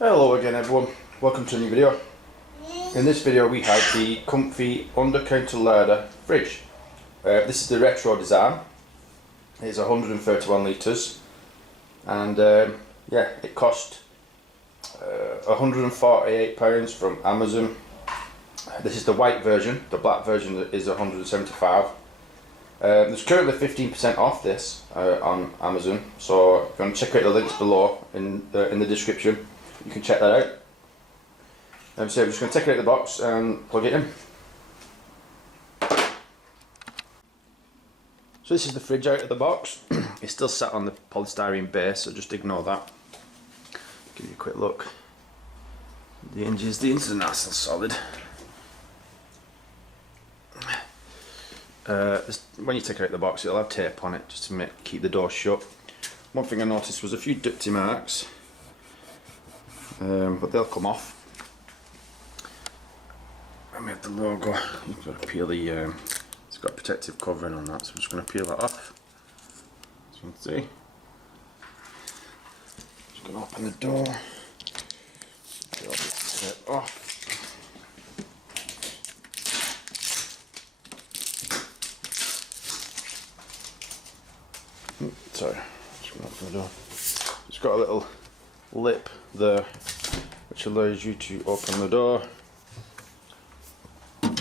Hello again everyone, welcome to a new video. In this video we have the Comfee under counter larder fridge. This is the retro design. It's 131 litres and yeah, it cost £148 from Amazon. This is the white version, the black version is 175. There's currently 15% off this on Amazon, so if you want to check out the links below in the description, you can check that out. So I'm just going to take it out of the box and plug it in. So this is the fridge out of the box. It's still sat on the polystyrene base, so just ignore that. Give you a quick look. The hinges are nice and solid. When you take it out of the box, it'll have tape on it just to keep the door shut. One thing I noticed was a few dirty marks. But they'll come off. And we have the logo. You've got to peel the. It's got a protective covering on that, so I'm just going to peel that off. As you can see. Just going to open the door. Peel the tape off. Sorry, just going to open the door. It's got a little lip there which allows you to open the door. As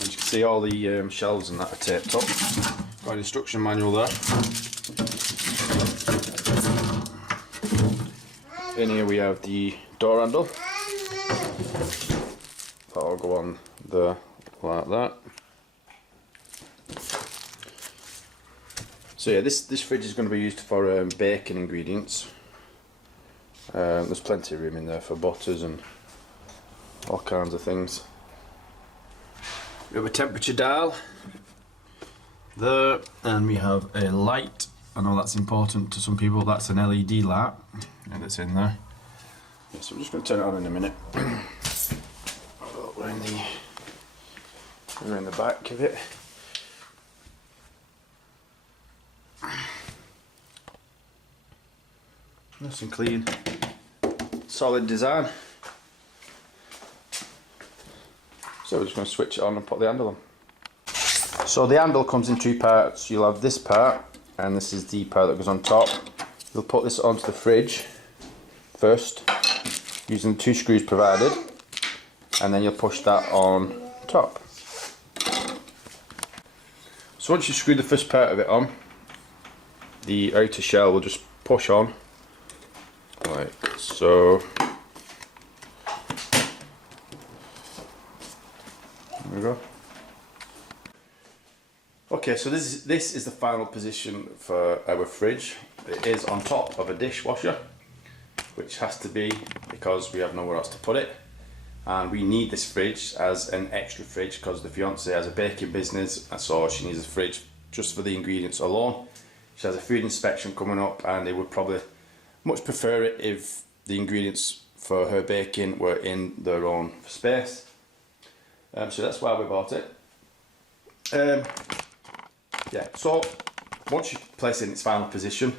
you can see, all the shelves and that are taped up. Got an instruction manual there. In here we have the door handle. That'll go on there like that. So yeah, this fridge is going to be used for baking ingredients. There's plenty of room in there for butters and all kinds of things. We have a temperature dial there, and we have a light. I know that's important to some people. That's an LED light, and it's in there. Yeah, so I'm just going to turn it on in a minute. We're in the back of it. Nice and clean, solid design. So we're just going to switch it on and put the handle on. So the handle comes in two parts. You'll have this part, and this is the part that goes on top. You'll put this onto the fridge first, using the two screws provided, and then you'll push that on top. So once you screw the first part of it on, the outer shell will just push on like so. There we go. Okay, so this is the final position for our fridge. It is on top of a dishwasher, which has to be because we have nowhere else to put it, and we need this fridge as an extra fridge because the fiance has a baking business, and so she needs a fridge just for the ingredients alone. She has a food inspection coming up, and they would probably much prefer it if the ingredients for her baking were in their own space. So that's why we bought it. Yeah, so once you place it in its final position,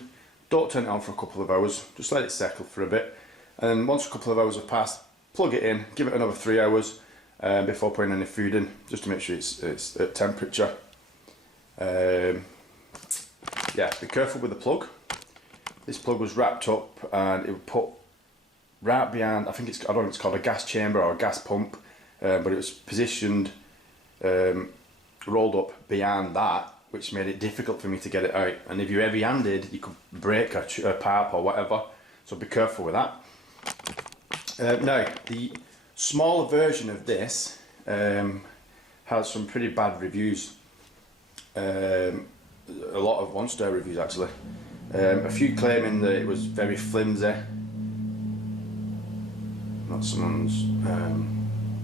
don't turn it on for a couple of hours, just let it settle for a bit, and then once a couple of hours have passed, plug it in, give it another 3 hours before putting any food in, just to make sure it's at temperature. Yeah, be careful with the plug. This plug was wrapped up and it was put right behind, I don't know if it's called a gas chamber or a gas pump, but it was positioned, rolled up behind that, which made it difficult for me to get it out. And if you're heavy-handed, you could break a pipe or whatever, so be careful with that. Now, the smaller version of this has some pretty bad reviews. A lot of one-star reviews actually. A few claiming that it was very flimsy. Not someone's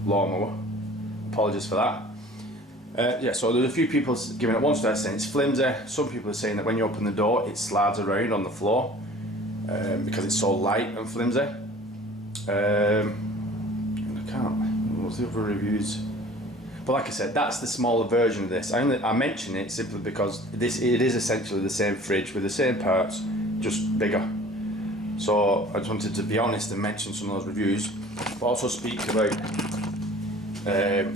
lawnmower. Apologies for that. Yeah, so there's a few people giving it 1 star saying it's flimsy. Some people are saying that when you open the door it slides around on the floor because it's so light and flimsy. I can't. What's the other reviews? But like I said, that's the smaller version of this. I mention it simply because it is essentially the same fridge with the same parts, just bigger. So I just wanted to be honest and mention some of those reviews, but also speak about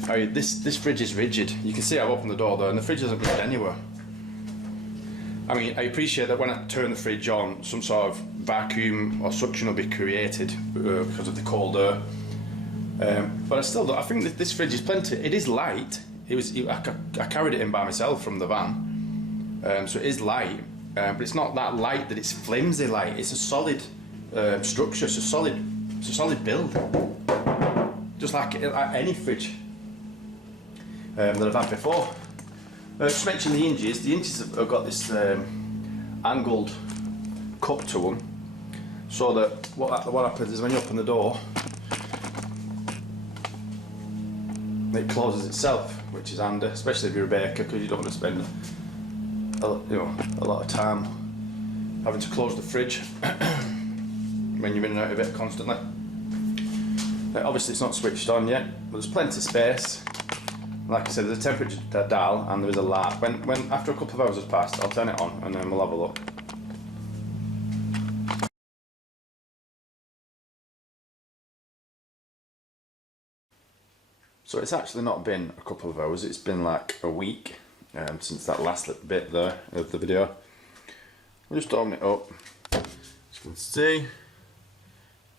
how this fridge is rigid. You can see I've opened the door there and the fridge isn't rigid anywhere. I mean, I appreciate that when I turn the fridge on, some sort of vacuum or suction will be created because of the cold air. But I think that this fridge is plenty. It is light. I carried it in by myself from the van, so it is light. But it's not that light that it's flimsy light. It's a solid structure. It's a solid build, just like any fridge that I've had before. Just mention the hinges. The hinges have got this angled cup to them, so that what happens is when you open the door, it closes itself, which is handy, especially if you're a baker, because you don't want to spend a lot of time having to close the fridge when you're in and out of it constantly. Obviously it's not switched on yet, but there's plenty of space. Like I said, there's a temperature dial and there is a light. When after a couple of hours has passed, I'll turn it on and then we'll have a look. So it's actually not been a couple of hours, it's been like a week since that last little bit there of the video. We'll just open it up. As you can see,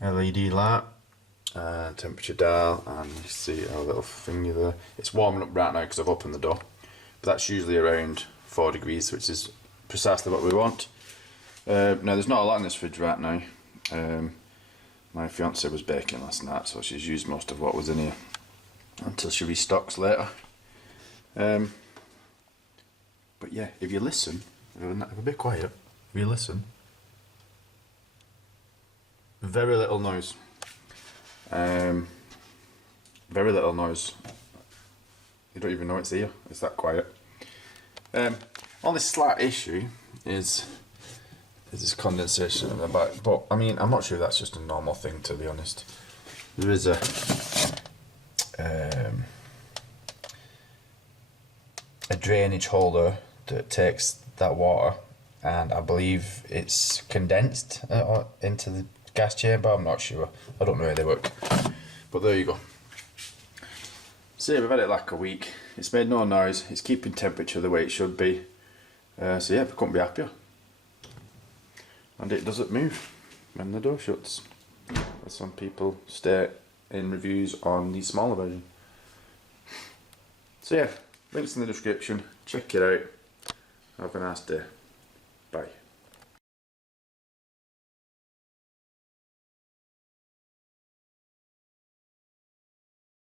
LED light, temperature dial, and you see our little thingy there. It's warming up right now because I've opened the door, but that's usually around 4 degrees, which is precisely what we want. Now there's not a lot in this fridge right now. My fiance was baking last night, so she's used most of what was in here until she restocks later. But yeah, if you listen, have a bit quiet, if you listen, very little noise. Very little noise. You don't even know it's here, it's that quiet. Only slight issue is this condensation in the back, but I mean, I'm not sure that's just a normal thing, to be honest. There is a drainage holder that takes that water, and I believe it's condensed into the gas chamber. I'm not sure, I don't know how they work, but there you go. So yeah, we've had it like a week. It's made no noise, it's keeping temperature the way it should be, so yeah, we couldn't be happier. And it doesn't move when the door shuts, as some people state in reviews on the smaller version. So yeah, links in the description, check it out. Have a nice day. Bye.